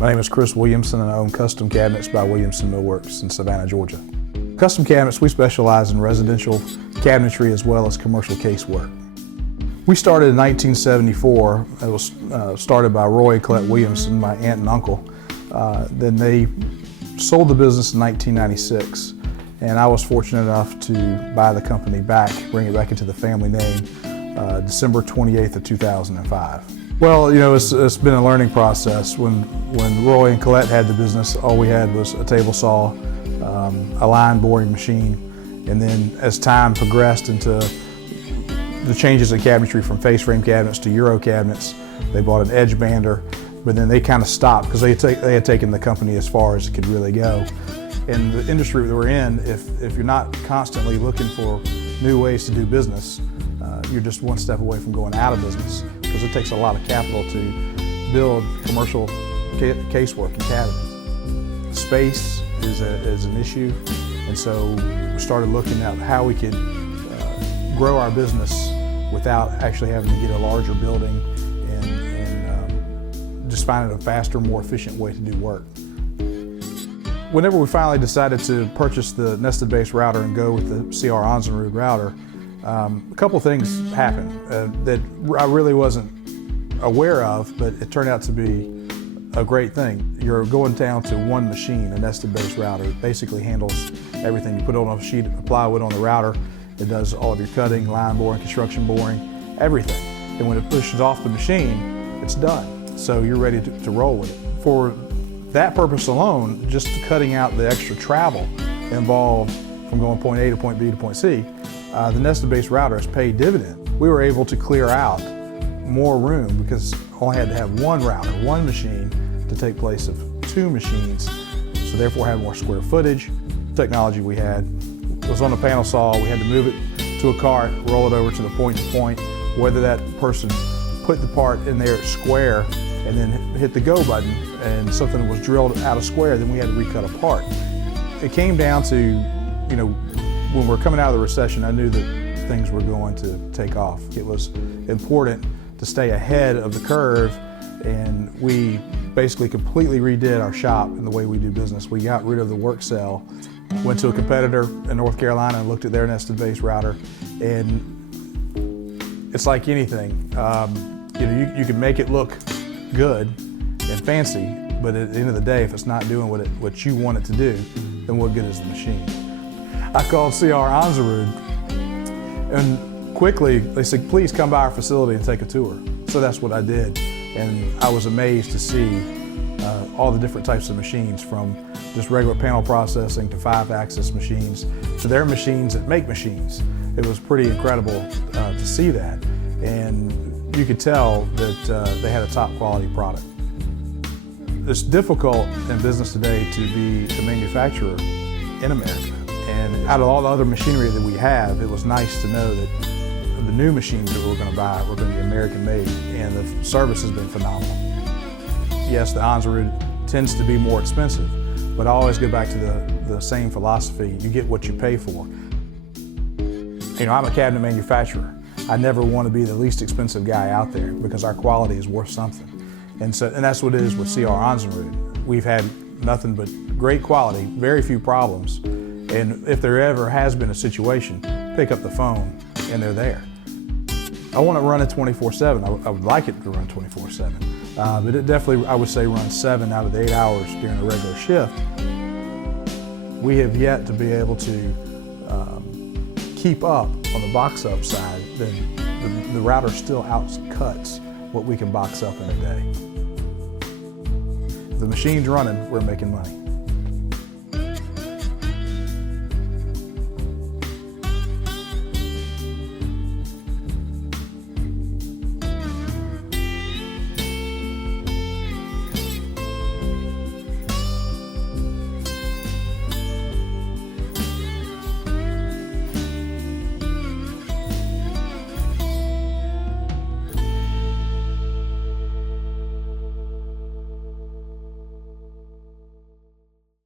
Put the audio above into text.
My name is Chris Williamson and I own Custom Cabinets by Williamson Millwork in Savannah, Georgia. Custom Cabinets, we specialize in residential cabinetry as well as commercial casework. We started in 1974. It was started by Roy and Colette Williamson, my aunt and uncle. Then they sold the business in 1996, and I was fortunate enough to buy the company back, bring it back into the family name, December 28th of 2005. Well, you know, it's been a learning process. When Roy and Colette had the business, all we had was a table saw, a line boring machine, and then as time progressed into the changes in cabinetry from face frame cabinets to Euro cabinets, they bought an edge bander, but then they kind of stopped because they had taken the company as far as it could really go. In the industry that we're in, if you're not constantly looking for new ways to do business, you're just one step away from going out of business, because it takes a lot of capital to build commercial casework and cabinets. Space is an issue, and so we started looking at how we could grow our business without actually having to get a larger building and just finding a faster, more efficient way to do work. Whenever we finally decided to purchase the nested base router and go with the CR Onsrud router, a couple things happened that I really wasn't aware of, but it turned out to be a great thing. You're going down to one machine, a nested base router. It basically handles everything. You put it on a sheet of plywood on the router, it does all of your cutting, line boring, construction boring, everything. And when it pushes off the machine, it's done. So you're ready to roll with it. For that purpose alone, just cutting out the extra travel involved from going point A to point B to point C, the nested base router has paid dividends. We were able to clear out more room because only had to have one router, one machine, to take place of two machines, so therefore had more square footage. The technology we had was on a panel saw. We had to move it to a cart, roll it over to the point, whether that person put the part in there square and then hit the go button and something was drilled out of square, then we had to recut a part. It came down to, you know, when we're coming out of the recession, I knew that things were going to take off. It was important to stay ahead of the curve, and we basically completely redid our shop and the way we do business. We got rid of the work cell, went to a competitor in North Carolina and looked at their nested base router, and it's like anything. You know, you can make it look good and fancy, but at the end of the day, if it's not doing what you want it to do, then what good is the machine? I called CR Onsrud, and quickly they said, please come by our facility and take a tour. So that's what I did, and I was amazed to see all the different types of machines, from just regular panel processing to 5-axis machines to their machines that make machines. It was pretty incredible to see that, and you could tell that they had a top quality product. It's difficult in business today to be a manufacturer in America. And out of all the other machinery that we have, it was nice to know that the new machines that we're going to buy were going to be American made, and the service has been phenomenal. Yes, the Onsrud tends to be more expensive, but I always go back to the same philosophy. You get what you pay for. You know, I'm a cabinet manufacturer. I never want to be the least expensive guy out there because our quality is worth something. And that's what it is with CR Onsrud. We've had nothing but great quality, very few problems. And if there ever has been a situation, pick up the phone and they're there. I want to run it 24/7. I would like it to run 24/7. But it definitely, I would say, runs 7 out of the 8 hours during a regular shift. We have yet to be able to keep up on the box up side. Then the router still outcuts what we can box up in a day. If the machine's running, we're making money.